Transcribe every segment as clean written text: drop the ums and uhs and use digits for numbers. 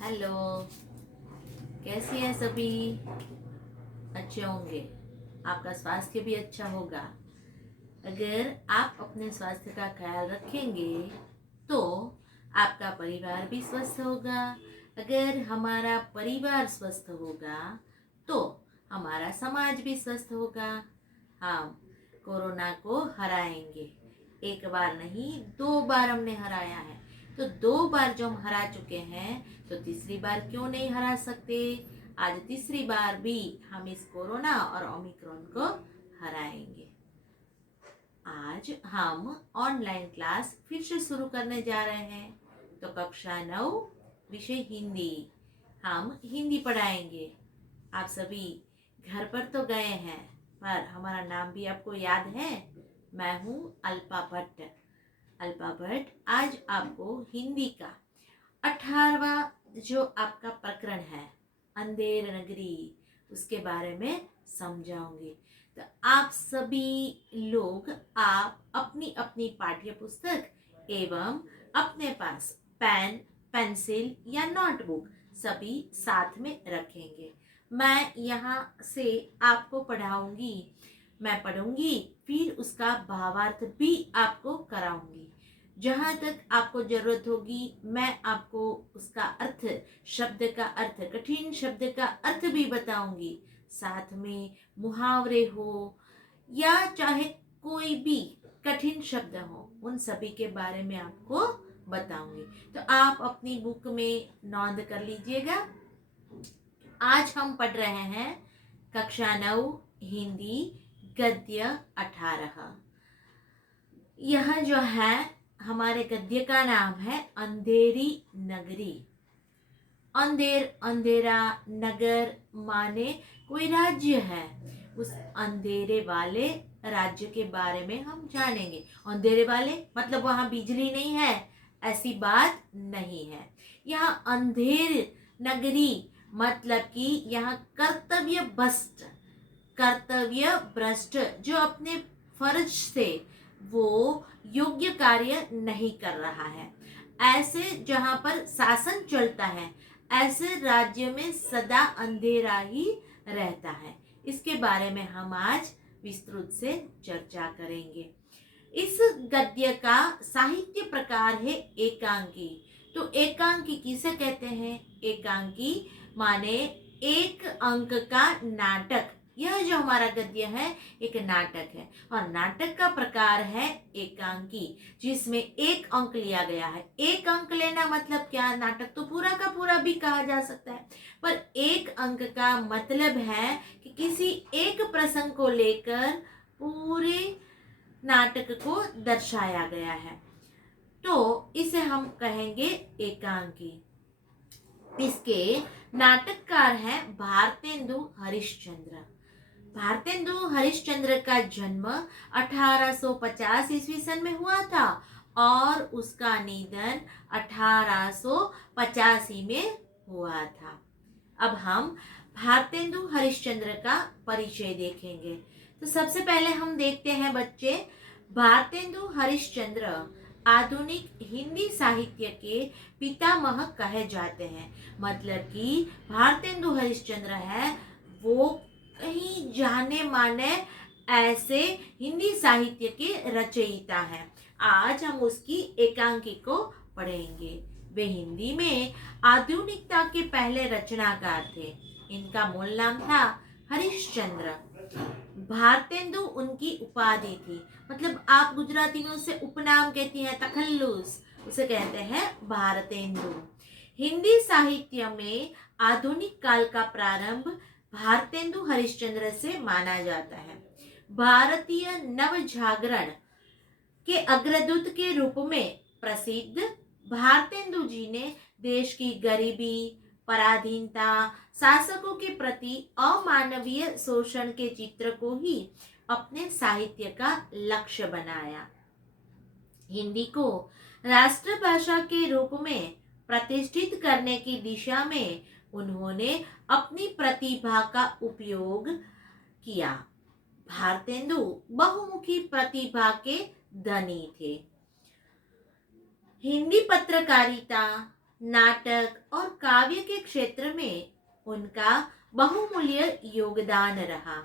Hello. कैसी हैं सभी? अच्छे होंगे। आपका स्वास्थ्य भी अच्छा होगा। अगर आप अपने स्वास्थ्य का ख्याल रखेंगे तो आपका परिवार भी स्वस्थ होगा। अगर हमारा परिवार स्वस्थ होगा तो हमारा समाज भी स्वस्थ होगा। हम कोरोना को हराएंगे। एक बार नहीं, 2 बार हमने हराया है। तो 2 बार जो हम हरा चुके हैं तो तीसरी बार क्यों नहीं हरा सकते? आज तीसरी बार भी हम इस कोरोना और ओमिक्रॉन को हराएंगे। आज हम ऑनलाइन क्लास फिर से शुरू करने जा रहे हैं। तो कक्षा 9 विषय हिंदी, हम हिंदी पढ़ाएंगे। आप सभी घर पर तो गए हैं, पर हमारा नाम भी आपको याद है। मैं हूँ अल्पा भट्ट। अल्पा भट्ट आज आपको हिंदी का 18वां जो आपका प्रकरण है, अंधेर नगरी, उसके बारे में समझाऊंगी। तो आप सभी लोग, आप अपनी अपनी पाठ्य पुस्तक एवं अपने पास पेन, पेंसिल या नोटबुक सभी साथ में रखेंगे। मैं यहाँ से आपको पढ़ाऊंगी, मैं पढ़ूंगी, फिर उसका भावार्थ भी आपको कराऊंगी। जहाँ तक आपको जरूरत होगी मैं आपको उसका अर्थ, शब्द का अर्थ, कठिन शब्द का अर्थ भी बताऊंगी। साथ में मुहावरे हो या चाहे कोई भी कठिन शब्द हो, उन सभी के बारे में आपको बताऊंगी। तो आप अपनी बुक में नोंद कर लीजिएगा। आज हम पढ़ रहे हैं कक्षा 9 हिंदी गद्य 18। यह जो है हमारे गद्य का नाम है अंधेरी नगरी। अंधेर, अंधेरा, नगर माने कोई राज्य है। उस अंधेरे वाले राज्य के बारे में हम जानेंगे। अंधेरे वाले मतलब वहां बिजली नहीं है, ऐसी बात नहीं है। यहाँ अंधेर नगरी मतलब कि यहाँ कर्तव्य भ्रष्ट जो अपने फर्ज से वो योग्य कार्य नहीं कर रहा है, ऐसे जहां पर शासन चलता है, ऐसे राज्य में सदा अंधेरा ही रहता है। इसके बारे में हम आज विस्तृत से चर्चा करेंगे। इस गद्य का साहित्य प्रकार है एकांकी। तो एकांकी किसे कहते हैं? एकांकी माने एक अंक का नाटक। यह जो हमारा गद्य है एक नाटक है और नाटक का प्रकार है एकांकी, जिसमें एक अंक लिया गया है। एक अंक लेना मतलब क्या? नाटक तो पूरा का पूरा भी कहा जा सकता है, पर एक अंक का मतलब है कि किसी एक प्रसंग को लेकर पूरे नाटक को दर्शाया गया है, तो इसे हम कहेंगे एकांकी। इसके नाटककार हैं भारतेंदु हरिश्चंद्र। भारतेंदु हरिश्चंद्र का जन्म 1850 ईस्वी सन में हुआ था और उसका निधन 1885 में हुआ था। अब हम भारतेंदु हरिश्चंद्र का परिचय देखेंगे। तो सबसे पहले हम देखते हैं बच्चे, भारतेंदु हरिश्चंद्र आधुनिक हिंदी साहित्य के पितामह कहे जाते हैं। मतलब कि भारतेंदु हरिश्चंद्र है वो कहीं जाने माने ऐसे हिंदी साहित्य के रचयिता हैं। आज हम उसकी एकांकी को पढ़ेंगे। वे हिंदी में आधुनिकता के पहले रचनाकार थे। इनका मूल नाम था हरिश्चंद्र। भारतेंदु उनकी उपाधि थी। मतलब आप गुजराती में उसे उपनाम कहती हैं, तखल्लुस, उसे कहते हैं भारतेंदु। हिंदी साहित्य में आधुनिक काल का प्रारंभ भारतेंदु हरिश्चंद्र से माना जाता है। भारतीय नव जागरण के अग्रदूत के रूप में प्रसिद्ध भारतेंदु जी ने देश की गरीबी, पराधीनता, शासकों के प्रति अमानवीय शोषण के चित्र को ही अपने साहित्य का लक्ष्य बनाया। हिंदी को राष्ट्रभाषा के रूप में प्रतिष्ठित करने की दिशा में उन्होंने अपनी प्रतिभा का उपयोग किया। भारतेंदु बहुमुखी प्रतिभा के धनी थे। हिंदी पत्रकारिता, नाटक और काव्य के क्षेत्र में उनका बहुमूल्य योगदान रहा।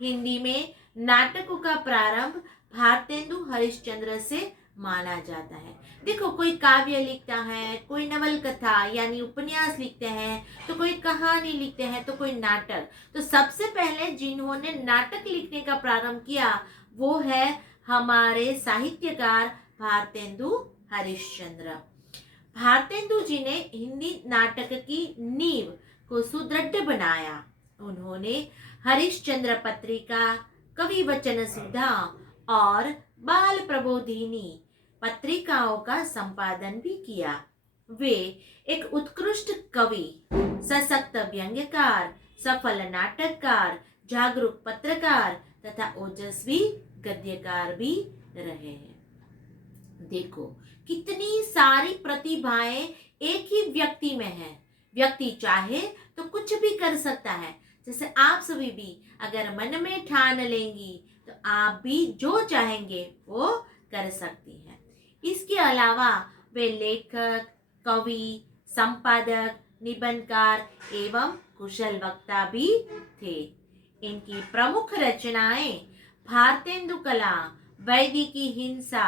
हिंदी में नाटकों का प्रारंभ भारतेंदु हरिश्चंद्र से माना जाता है। देखो, कोई काव्य लिखता है, कोई नवल कथा यानी उपन्यास लिखते हैं, तो कोई कहानी लिखते हैं, तो कोई नाटक। तो सबसे पहले जिन्होंने नाटक लिखने का प्रारंभ किया वो है हमारे साहित्यकार भारतेंदु हरिश्चंद्र। भारतेंदु जी ने हिंदी नाटक की नींव को सुदृढ़ बनाया। उन्होंने हरिश्चंद्र पत्रिका, कवि वचन सुधा और बाल प्रबोधिनी पत्रिकाओं का संपादन भी किया। वे एक उत्कृष्ट कवि, सशक्त व्यंग्यकार, सफल नाटककार, जागरूक पत्रकार तथा ओजस्वी गद्यकार भी रहे हैं। देखो, कितनी सारी प्रतिभाएं एक ही व्यक्ति में है। व्यक्ति चाहे तो कुछ भी कर सकता है। जैसे आप सभी भी अगर मन में ठान लेंगी तो आप भी जो चाहेंगे वो कर सकती हैं। इसके अलावा वे लेखक, कवि, संपादक, निबंधकार एवं कुशल वक्ता भी थे। इनकी प्रमुख रचनाएं भारतेंदु कला, वैदिकी हिंसा,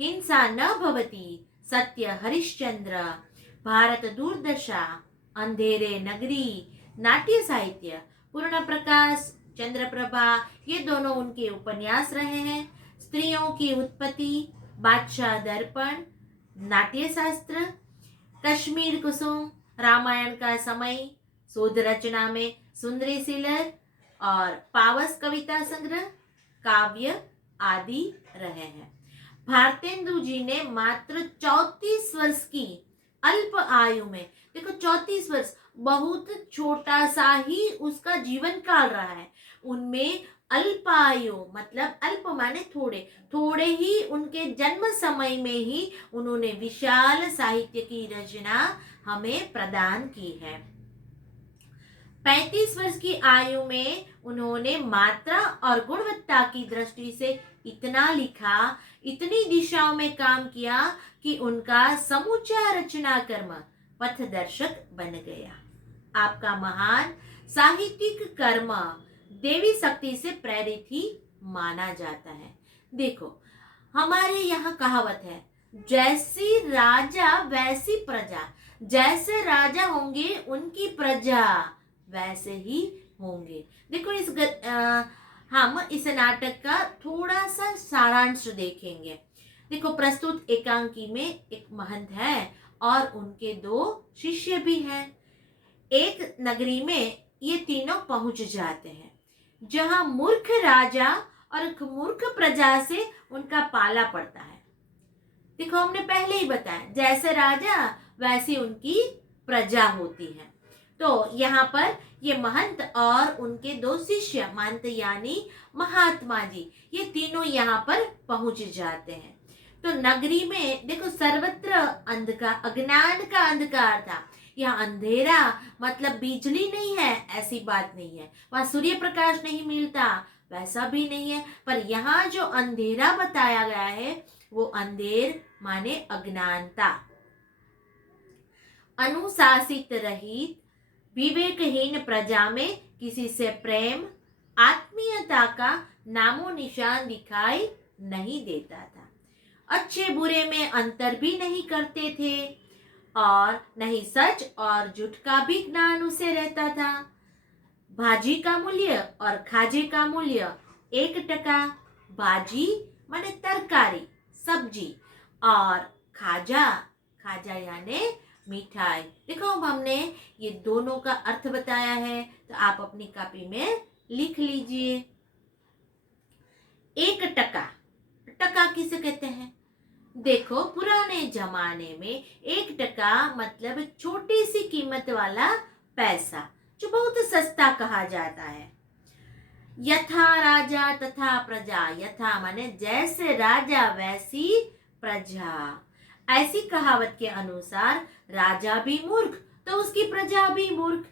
हिंसा न भवति, सत्य हरिश्चंद्र, भारत दूरदर्शा, अंधेरे नगरी, नाट्य साहित्य, पूर्ण प्रकाश, चंद्रप्रभा, ये दोनों उनके उपन्यास रहे हैं। स्त्रियों की उत्पत्ति, बादशाह दर्पण, नाट्य शास्त्र, कश्मीर कुसुम, रामायण का समय, शोध रचना में सुंदरी सिलर और पावस कविता संग्रह, काव्य आदि रहे हैं। भारतेंदु जी ने मात्र 34 वर्ष की अल्प आयु में, देखो 34 वर्ष बहुत छोटा सा ही उसका जीवन काल रहा है, उनमें अल्प आयु मतलब अल्प माने थोड़े थोड़े ही उनके जन्म समय में ही उन्होंने विशाल साहित्य की रचना हमें प्रदान की है। 35 वर्ष की आयु में उन्होंने मात्रा और गुणवत्ता की दृष्टि से इतना लिखा, इतनी दिशाओं में काम किया कि उनका समूचा रचना कर्म पथदर्शक बन गया। आपका महान साहित्यिक कर्म देवी शक्ति से प्रेरित ही माना जाता है। देखो, हमारे यहाँ कहावत है, जैसी राजा वैसी प्रजा, जैसे राजा होंगे उनकी प्रजा वैसे ही होंगे। देखो, हम इस नाटक का थोड़ा सा सारांश देखेंगे। देखो, प्रस्तुत एकांकी में एक महंत है और उनके 2 शिष्य भी हैं। एक नगरी में ये तीनों पहुंच जाते हैं जहां मूर्ख राजा और मूर्ख प्रजा से उनका पाला पड़ता है। देखो, हमने पहले ही बताया जैसे राजा वैसी उनकी प्रजा होती है। तो यहाँ पर ये महंत और उनके 2 शिष्य, महंत यानी महात्मा जी, ये तीनों यहाँ पर पहुंच जाते हैं। तो नगरी में देखो सर्वत्र अंधकार, अज्ञान का अंधकार था। यहाँ अंधेरा मतलब बिजली नहीं है, ऐसी बात नहीं है। वहाँ सूर्य प्रकाश नहीं मिलता, वैसा भी नहीं है। पर यहाँ जो अंधेरा बताया गया है वो अंधेर माने अज्ञानता। अनुशासित रहित विवेकहीन प्रजा में किसी से प्रेम, आत्मीयता का नामो निशान दिखाई नहीं देता था। अच्छे बुरे में अंतर भी नहीं करते थे और नहीं सच और झूठ का भी ज्ञान उसे रहता था। भाजी का मूल्य और खाजे का मूल्य 1 टका। भाजी माने तरकारी, सब्जी, और खाजा, खाजा यानी मिठाई। देखो, अब हमने ये दोनों का अर्थ बताया है, तो आप अपनी कॉपी में लिख लीजिए। 1 टका, टका किसे कहते हैं? देखो, पुराने जमाने में 1 टका मतलब छोटी सी कीमत वाला पैसा, जो बहुत सस्ता कहा जाता है। यथा राजा तथा प्रजा, यथा माने जैसे राजा वैसी प्रजा। ऐसी कहावत के अनुसार राजा भी मूर्ख तो उसकी प्रजा भी मूर्ख।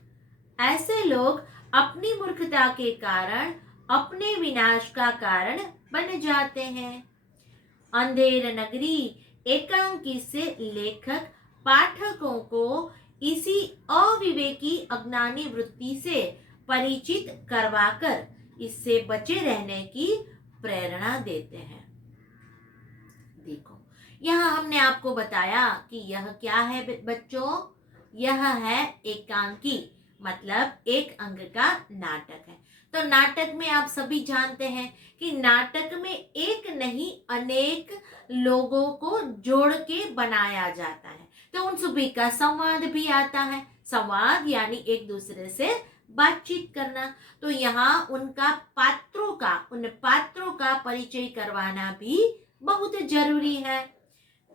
ऐसे लोग अपनी मूर्खता के कारण अपने विनाश का कारण बन जाते हैं। अंधेर नगरी एकांकी से लेखक पाठकों को इसी अविवेकी अज्ञानी वृत्ति से परिचित करवाकर इससे बचे रहने की प्रेरणा देते हैं। देखो, यहाँ हमने आपको बताया कि यह क्या है बच्चों, यह है एकांकी, मतलब एक अंक का नाटक है। तो नाटक में आप सभी जानते हैं कि नाटक में एक नहीं अनेक लोगों को जोड़ के बनाया जाता है, तो उन सभी का संवाद भी आता है। संवाद यानी एक दूसरे से बातचीत करना। तो यहाँ उन पात्रों का परिचय करवाना भी बहुत जरूरी है।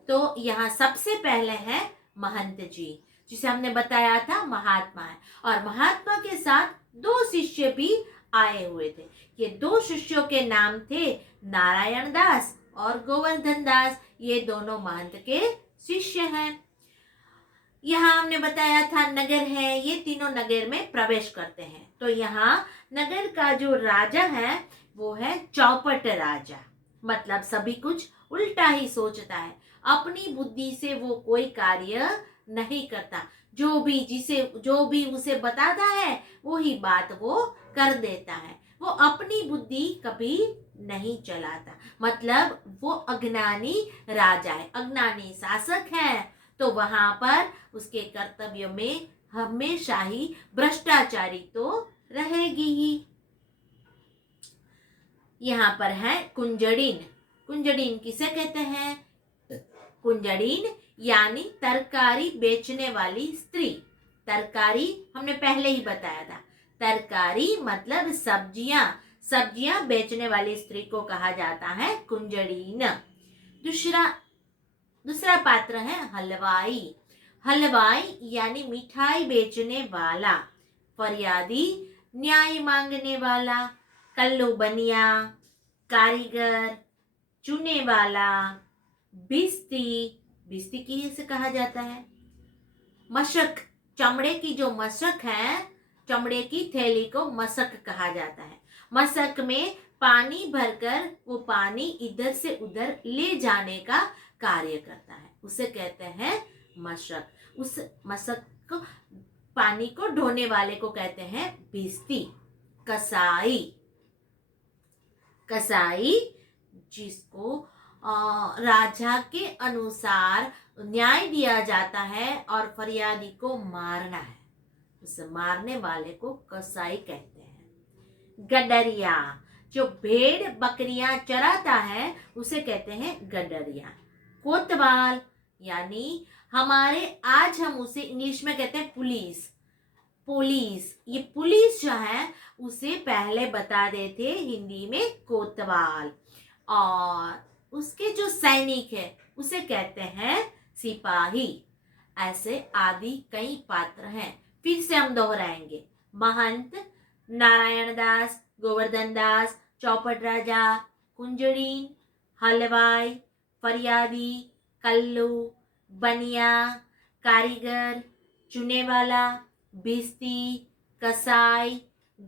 तो यहाँ सबसे पहले है महंत जी, जिसे हमने बताया था महात्मा है, और महात्मा के साथ 2 शिष्य भी आए हुए थे। ये 2 शिष्यों के नाम थे नारायण दास और गोवर्धन दास। ये दोनों महंत के शिष्य हैं। यहाँ हमने बताया था नगर है, ये तीनों नगर में प्रवेश करते हैं। तो यहाँ नगर का जो राजा है वो है चौपट राजा, मतलब सभी कुछ उल्टा ही सोचता है, अपनी बुद्धि से वो कोई कार्य नहीं करता, जो भी उसे बताता है वही बात वो कर देता है, वो अपनी बुद्धि कभी नहीं चलाता, मतलब वो अज्ञानी राजा है, अज्ञानी शासक है। तो वहां पर उसके कर्तव्य में हमेशा ही भ्रष्टाचारी तो रहेगी ही। यहाँ पर है कुंजड़ीन। कुंजड़ीन किसे कहते हैं? कुंजड़ीन यानी तरकारी बेचने वाली स्त्री। तरकारी हमने पहले ही बताया था, तरकारी मतलब सब्जियां बेचने वाली स्त्री को कहा जाता है कुंजड़ीन। दूसरा पात्र है हलवाई। हलवाई यानी मिठाई बेचने वाला, फरियादी न्याय मांगने वाला, कल्लू बनिया कारीगर, चुने वाला, बिस्ती किसे कहा जाता है? मशक, चमड़े की जो मशक है, चमड़े की थैली को मशक कहा जाता है। मशक में पानी भरकर वो पानी इधर से उधर ले जाने का कार्य करता है, उसे कहते हैं मशक। उस मशक को, पानी को ढोने वाले को कहते हैं भिस्ती। कसाई जिसको राजा के अनुसार न्याय दिया जाता है और फरियादी को मारना है, उस मारने वाले को कसाई कहते हैं। गडरिया, जो भेड़ बकरियां चराता है उसे कहते हैं गडरिया। कोतवाल यानी आज हम उसे इंग्लिश में कहते हैं पुलिस। ये पुलिस जो है उसे पहले बता देते हिंदी में कोतवाल। और उसके जो सैनिक है उसे कहते हैं सिपाही। ऐसे आदि कई पात्र हैं, फिर से हम दोहराएंगे। महंत, नारायण दास, गोवर्धन दास, चौपट राजा, कुंजड़ीन, हलवाई, फरियादी, कल्लू, बनिया, कारीगर, चुने वाला, भिस्ती, कसाई,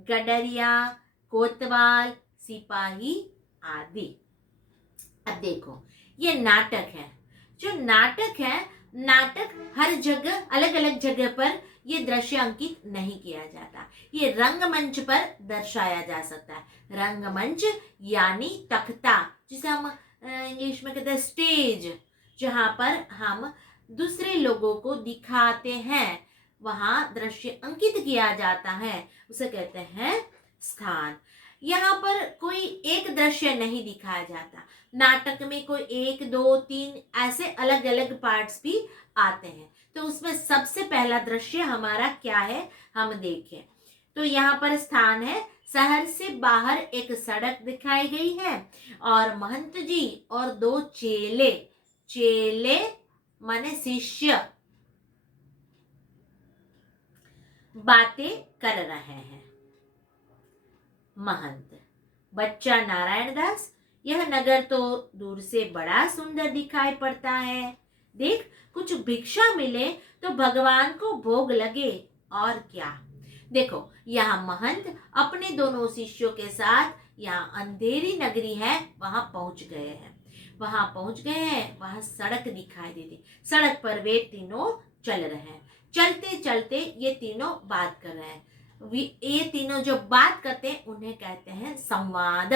गडरिया, कोतवाल, सिपाही आदि। अब देखो, ये नाटक है। जो नाटक है, नाटक हर जगह अलग अलग जगह पर ये दृश्य अंकित नहीं किया जाता, ये रंगमंच पर दर्शाया जा सकता है। रंगमंच यानी तख्ता, जिसे हम इंग्लिश में कहते हैं स्टेज, जहां पर हम दूसरे लोगों को दिखाते हैं, वहां दृश्य अंकित किया जाता है, उसे कहते हैं स्थान। यहाँ पर कोई एक दृश्य नहीं दिखाया जाता, नाटक में कोई 1, 2, 3 ऐसे अलग अलग पार्ट्स भी आते हैं। तो उसमें सबसे पहला दृश्य हमारा क्या है, हम देखें तो यहाँ पर स्थान है, शहर से बाहर एक सड़क दिखाई गई है और महंत जी और 2 चेले माने शिष्य बातें कर रहे हैं। महंत, बच्चा नारायण दास, यह नगर तो दूर से बड़ा सुंदर दिखाई पड़ता है, देख कुछ भिक्षा मिले तो भगवान को भोग लगे, और क्या। देखो, यहाँ महंत अपने दोनों शिष्यों के साथ यहाँ अंधेरी नगरी है वहां पहुंच गए हैं। वहां पहुंच गए हैं, वहां सड़क दिखाई देती। सड़क पर वे तीनों चल रहे हैं। चलते चलते ये तीनों बात कर रहे हैं। ये तीनों जो बात करते हैं उन्हें कहते हैं संवाद।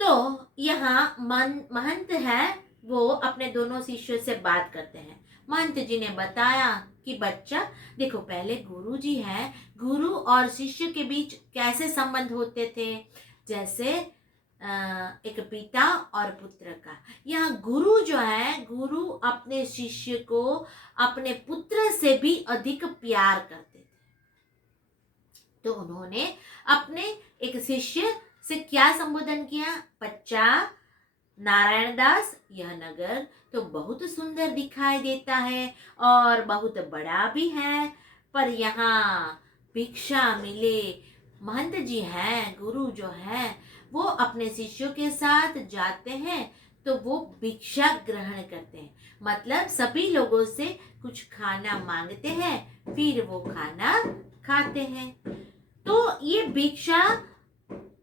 तो यहाँ महंत है, वो अपने दोनों शिष्यों से बात करते हैं। महंत जी ने बताया कि बच्चा देखो, पहले गुरु जी हैं, गुरु और शिष्य के बीच कैसे संबंध होते थे, जैसे एक पिता और पुत्र का। यहाँ गुरु जो है, गुरु अपने शिष्य को अपने पुत्र से भी अधिक प्यार करते थे। तो उन्होंने अपने एक शिष्य से क्या संबोधन किया, बच्चा नारायण दास, यह नगर तो बहुत सुंदर दिखाई देता है और बहुत बड़ा भी है, पर यहाँ भिक्षा मिले। महंत जी हैं, गुरु जो है, वो अपने शिष्यों के साथ जाते हैं तो वो भिक्षा ग्रहण करते हैं, मतलब सभी लोगों से कुछ खाना मांगते हैं, फिर वो खाना खाते हैं। तो ये भिक्षा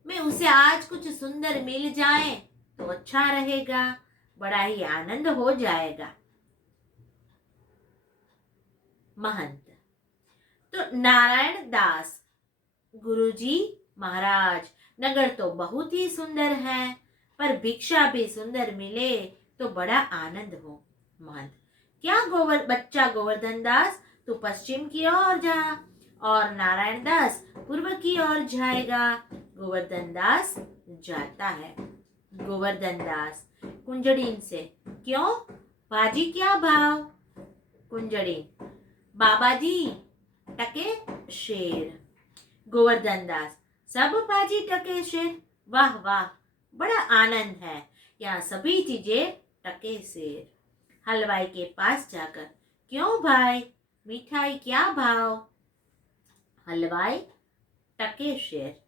में उसे आज कुछ सुंदर मिल जाए तो अच्छा रहेगा, बड़ा ही आनंद हो जाएगा। महंत तो नारायण दास, गुरुजी महाराज, नगर तो बहुत ही सुंदर है, पर भिक्षा भी सुंदर मिले तो बड़ा आनंद हो। महंत क्या बच्चा गोवर्धन दास, तू पश्चिम की ओर जा और नारायण दास पूर्व की ओर जाएगा। गोवर्धन दास जाता है। गोवर्धन दास कुंजड़ीन से, क्यों बाजी क्या भाव? कुंजड़ीन, बाबा जी टके शेर। गोवर्धन दास, सब बाजी टके शेर, वाह वाह, बड़ा आनंद है, यहाँ सभी चीजें टके शेर। हलवाई के पास जाकर, क्यों भाई, मिठाई क्या भाव? हलवाई, टके शेर।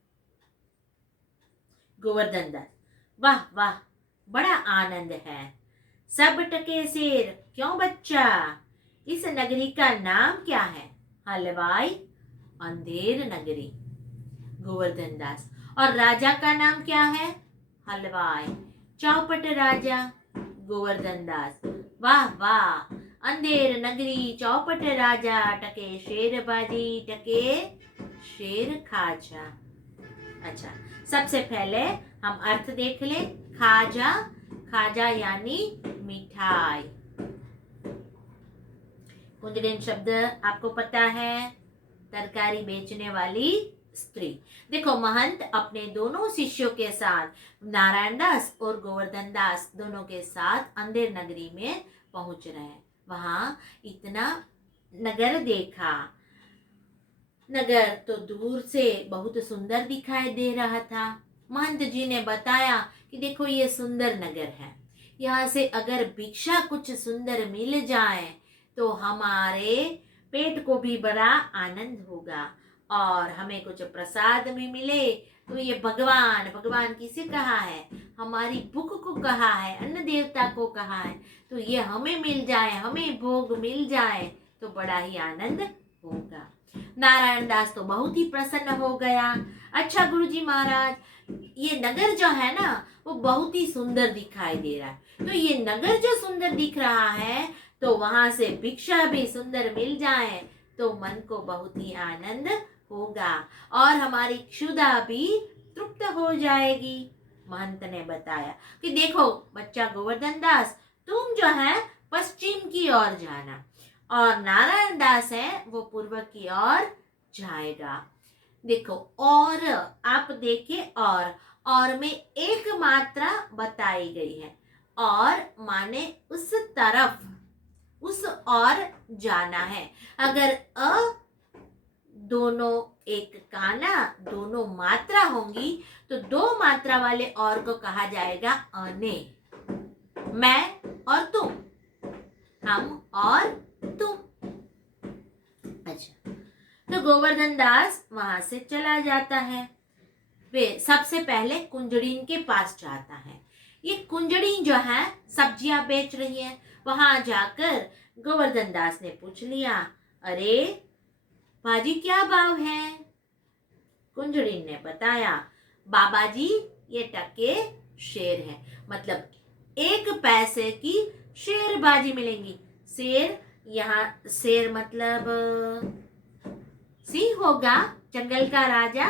गोवर्धन दास, वाह वाह, बड़ा आनंद है, सब टके शेर। क्यों बच्चा, इस नगरी का नाम क्या है? हलवाई, अंधेर नगरी। गोवर्धन दास, और राजा का नाम क्या है? हलवाई, चौपट राजा। गोवर्धन दास, वाह वाह, अंधेर नगरी, चौपट राजा, टके शेर बाजी, टके शेर खाजा। अच्छा, सबसे पहले हम अर्थ देख ले। खाजा, खाजा यानी मिठाई। कुंजड़ीन शब्द आपको पता है, तरकारी बेचने वाली स्त्री। देखो, महंत अपने दोनों शिष्यों के साथ, नारायण दास और गोवर्धन दास दोनों के साथ अंधेर नगरी में पहुंच रहे हैं। वहां इतना नगर देखा। नगर तो दूर से बहुत सुंदर दिखाई दे रहा था। महंत जी ने बताया कि देखो, ये सुंदर नगर है, यहाँ से अगर भिक्षा कुछ सुंदर मिल जाए तो हमारे पेट को भी बड़ा आनंद होगा, और हमें कुछ प्रसाद भी मिले तो ये भगवान, भगवान किसे कहा है? हमारी भूख को कहा है, अन्न देवता को कहा है, तो ये हमें मिल जाए, हमें भोग मिल जाए तो बड़ा ही आनंद होगा। नारायण दास तो बहुत ही प्रसन्न हो गया। अच्छा गुरुजी महाराज, ये नगर जो है ना, वो बहुत ही सुंदर दिखाई दे रहा है, तो ये नगर जो सुंदर दिख रहा है, तो वहां से भिक्षा भी सुंदर मिल जाए तो मन को बहुत ही आनंद होगा और हमारी क्षुधा भी तृप्त हो जाएगी। महंत ने बताया कि देखो बच्चा गोवर्धन दास, तुम जो है पश्चिम की ओर जाना, और नारायण दास है वो पूर्व की ओर जाएगा। देखो, और आप देखिए, और में एक मात्रा बताई गई है, और माने उस तरफ, उस और जाना है। अगर अ दोनों एक काना, दोनों मात्रा होंगी तो दो मात्रा वाले और को कहा जाएगा अने। मैं और तुम, हम और तुम। अच्छा, तो गोवर्धन दास वहां से चला जाता है। वे सबसे पहले कुंजड़ीन के पास जाता है। ये कुंजड़ीन जो है सब्जियां बेच रही है। वहां जाकर गोवर्धन दास ने पूछ लिया, अरे बाजी क्या भाव है? कुंजड़ीन ने बताया, बाबा जी ये टके शेर है, मतलब 1 पैसे की शेरबाजी मिलेंगी। शेर, यहाँ शेर मतलब सिंह होगा, जंगल का राजा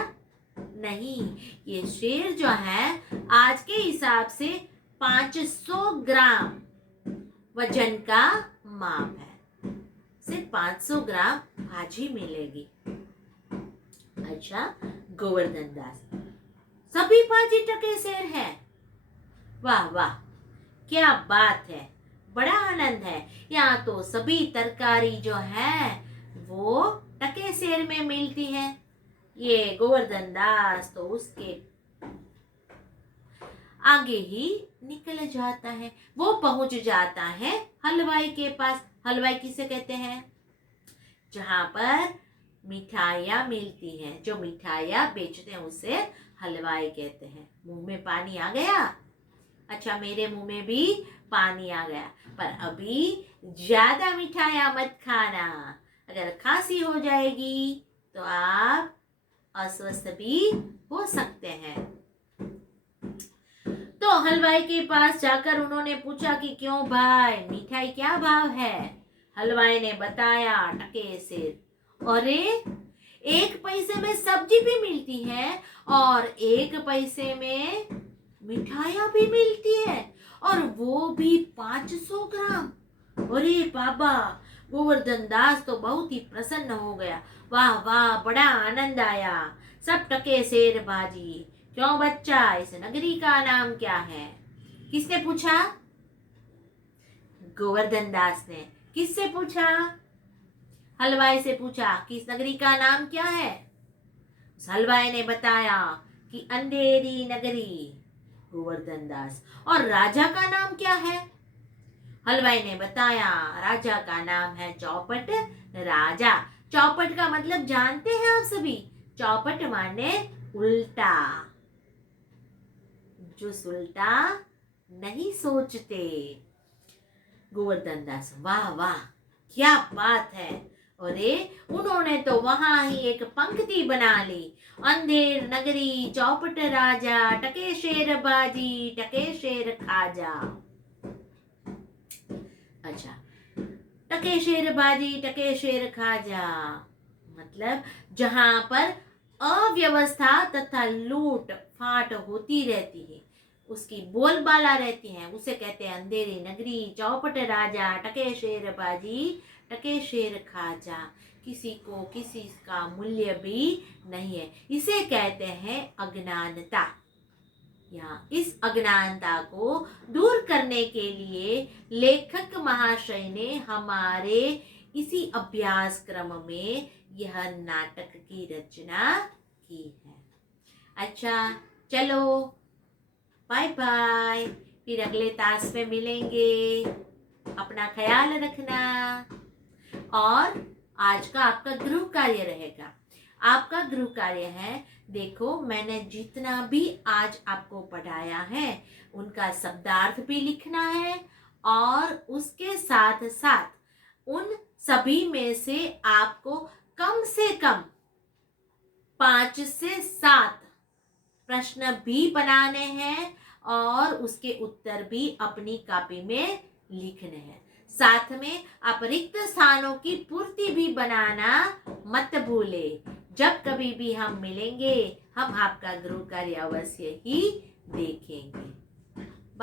नहीं। ये शेर जो है आज के हिसाब से 500 ग्राम वजन का माप है। सिर्फ 500 ग्राम भाजी मिलेगी। अच्छा, गोवर्धन दास, सभी भाजी टके शेर है। वाह वाह, क्या बात है, बड़ा आनंद है। यहाँ तो सभी तरकारी जो है वो टके शेर में मिलती है। ये गोवर्धन दास तो उसके आगे ही निकल जाता है। वो पहुंच जाता है हलवाई के पास। हलवाई किसे कहते हैं? जहां पर मिठाइयाँ मिलती हैं, जो मिठाइयाँ बेचते हैं उसे हलवाई कहते हैं। मुंह में पानी आ गया? अच्छा, मेरे मुंह में भी पानी आ गया, पर अभी ज्यादा मिठाइयाँ मत खाना। अगर खांसी हो जाएगी तो आप अस्वस्थ भी हो सकते हैं। तो हलवाई के पास जाकर उन्होंने पूछा कि क्यों भाई, मिठाई क्या भाव है? हलवाई ने बताया, टके शेर। अरे, 1 पैसे में सब्जी भी मिलती है और 1 पैसे में मिठाइयाँ भी मिलती है, और वो भी 500 ग्राम। अरे बाबा, गोवर्धन दास तो बहुत ही प्रसन्न हो गया। वाह वाह, बड़ा आनंद आया। सब टके शेर बाजी। क्यों बच्चा, इस नगरी का नाम क्या है? किसने पूछा? गोवर्धन दास ने। किससे पूछा? हलवाई से पूछा कि इस नगरी का नाम क्या है। उस हलवाई ने बताया कि अंधेरी नगरी। गोवर्धन दास, और राजा का नाम क्या है? हलवाई ने बताया, राजा का नाम है चौपट राजा। चौपट का मतलब जानते हैं आप सभी? चौपट माने उल्टा, जो उल्टा नहीं सोचते। गोवर्धन दास, वाह वाह, क्या बात है। अरे, उन्होंने तो वहां ही एक पंक्ति बना ली, अंधेर नगरी चौपट राजा, टके शेर बाजी, टके शेर खाजा। अच्छा, टके शेर बाजी, टके शेर खाजा मतलब जहां पर अव्यवस्था तथा लूट फाट होती रहती है, उसकी बोलबाला रहती है, उसे कहते हैं अंधेरी नगरी चौपट राजा, टके शेर बाजी, टके शेर खाजा। किसी को किसी का मूल्य भी नहीं है, इसे कहते हैं अज्ञानता। या इस अज्ञानता को दूर करने के लिए लेखक महाशय ने हमारे इसी अभ्यास क्रम में यह नाटक की रचना की है। अच्छा, चलो बाय बाय, फिर अगले ताश में मिलेंगे। अपना ख्याल रखना। और आज का आपका गृह कार्य रहेगा। आपका गृह कार्य है, देखो मैंने जितना भी आज आपको पढ़ाया है उनका शब्दार्थ भी लिखना है, और उसके साथ साथ उन सभी में से आपको कम से कम 5 से 7 प्रश्न भी बनाने हैं, और उसके उत्तर भी अपनी कॉपी में लिखने हैं। साथ में आप रिक्त स्थानों की पूर्ति भी बनाना मत भूले। जब कभी भी हम मिलेंगे, हम आपका गृह कार्य अवश्य ही देखेंगे।